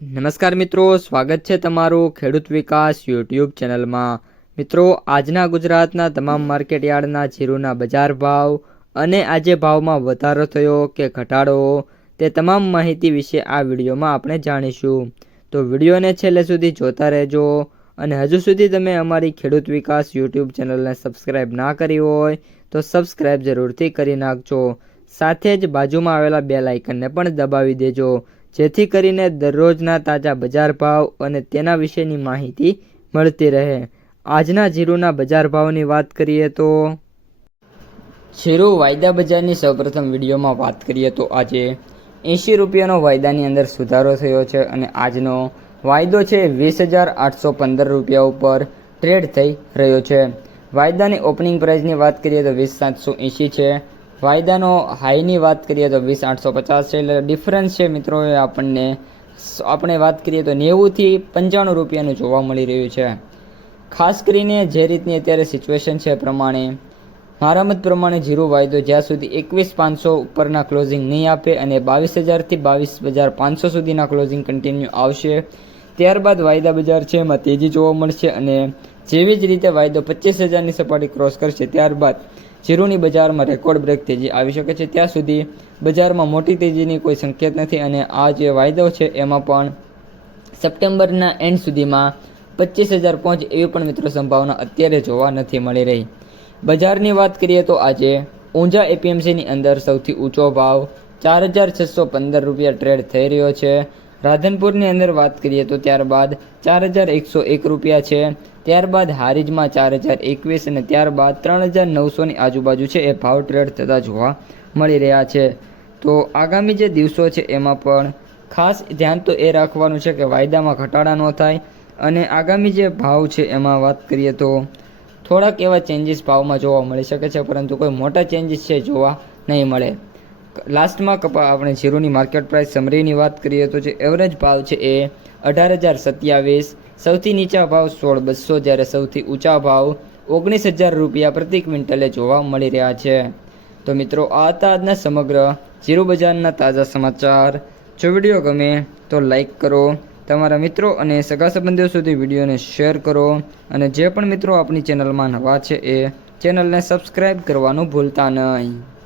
નમસ્કાર મિત્રો, સ્વાગત છે તમારું ખેડૂત વિકાસ યુટ્યુબ ચેનલમાં। મિત્રો, આજના ગુજરાતના તમામ માર્કેટ યાર્ડના જીરુના બજાર ભાવ અને આજે ભાવમાં વધારો થયો કે ઘટાડો તે તમામ માહિતી વિશે આ વિડીયોમાં આપણે જાણીશું। તો વિડીયોને છેલ્લે સુધી જોતા રહેજો અને હજુ સુધી તમે અમારી ખેડૂત વિકાસ યુટ્યુબ ચેનલને સબસ્ક્રાઈબ ના કરી હોય તો સબસ્ક્રાઈબ જરૂરથી કરી નાખજો। સાથે જ બાજુમાં આવેલા બેલ આઇકનને પણ દબાવી દેજો, જેથી કરીને દરરોજના તાજા બજાર ભાવ અને તેના વિશેની માહિતી મળતી રહે। આજના જીરુના બજાર ભાવની વાત કરીએ તો જીરુ વાયદા બજારની સૌપ્રથમ વિડીયોમાં વાત કરીએ તો આજે 80 રૂપિયાનો વાયદાની અંદર સુધારો થયો છે અને આજનો વાયદો છે 20,815 રૂપિયા ઉપર ટ્રેડ થઈ રહ્યો છે। વાયદાની ઓપનિંગ પ્રાઇસની વાત કરીએ તો 20,780 છે। વાયદાનો હાઈની વાત કરીએ તો 20,850 છે, એટલે ડિફરન્સ છે મિત્રો એ આપણે વાત કરીએ તો 90 થી 95 રૂપિયાનું જોવા મળી રહ્યું છે। ખાસ કરીને જે રીતની અત્યારે સિચ્યુએશન છે પ્રમાણે મારા મત પ્રમાણે જીરો વાયદો જ્યાં સુધી 21,500 ઉપરના ક્લોઝિંગ નહીં આપે અને 22,000 થી 22,500 સુધીના ક્લોઝિંગ કન્ટિન્યુ આવશે, ત્યારબાદ વાયદા બજાર છે એમાં તેજી જોવા મળશે અને જેવી જ રીતે વાયદો 25,000ની સપાટી ક્રોસ કરશે ત્યારબાદ જીરુની બજારમાં રેકોર્ડ બ્રેક તેજી આવી શકે છે। ત્યાં સુધી બજારમાં મોટી તેજીની કોઈ સંકેત નથી અને આ જે વાયદો છે એમાં પણ સપ્ટેમ્બરના એન્ડ સુધીમાં 25,000 પહોંચે એવી પણ મિત્રો સંભાવના અત્યારે જોવા નથી મળી રહી। બજારની વાત કરીએ તો આજે ઊંઝા એપીએમસીની અંદર સૌથી ઊંચો ભાવ 4,615 રૂપિયા ટ્રેડ થઈ રહ્યો છે। રાધનપુરની અંદર વાત કરીએ તો ત્યારબાદ 4,101 રૂપિયા છે, ત્યારબાદ હારીજમાં 4,021 અને ત્યારબાદ 3,900ની આજુબાજુ છે એ ભાવ ટ્રેડ થતા જોવા મળી રહ્યા છે। તો આગામી જે દિવસો છે એમાં પણ ખાસ ધ્યાન તો એ રાખવાનું છે કે વાયદામાં ઘટાડા ન થાય અને આગામી જે ભાવ છે એમાં વાત કરીએ તો થોડાક એવા ચેન્જીસ ભાવમાં જોવા મળી શકે છે, પરંતુ કોઈ મોટા ચેન્જીસ છે જોવા નહીં મળે। લાસ્ટમાં આપણે જીરુની માર્કેટ પ્રાઇસ સમરીની વાત કરીએ તો જે એવરેજ ભાવ છે એ 18,027, સૌથી નીચા ભાવ 16,200, જ્યારે સૌથી ઊંચા ભાવ 19,000 રૂપિયા પ્રતિ ક્વિન્ટલે જોવા મળી રહ્યા છે। તો મિત્રો, આ હતા આજના સમગ્ર જીરુ બજારના તાજા સમાચાર। જો વિડીયો ગમે તો લાઈક કરો, તમારા મિત્રો અને સગા સંબંધીઓ સુધી વિડીયોને શેર કરો અને જે પણ મિત્રો આપણી ચેનલમાં નવા છે એ ચેનલને સબસ્ક્રાઈબ કરવાનું ભૂલતા નહીં।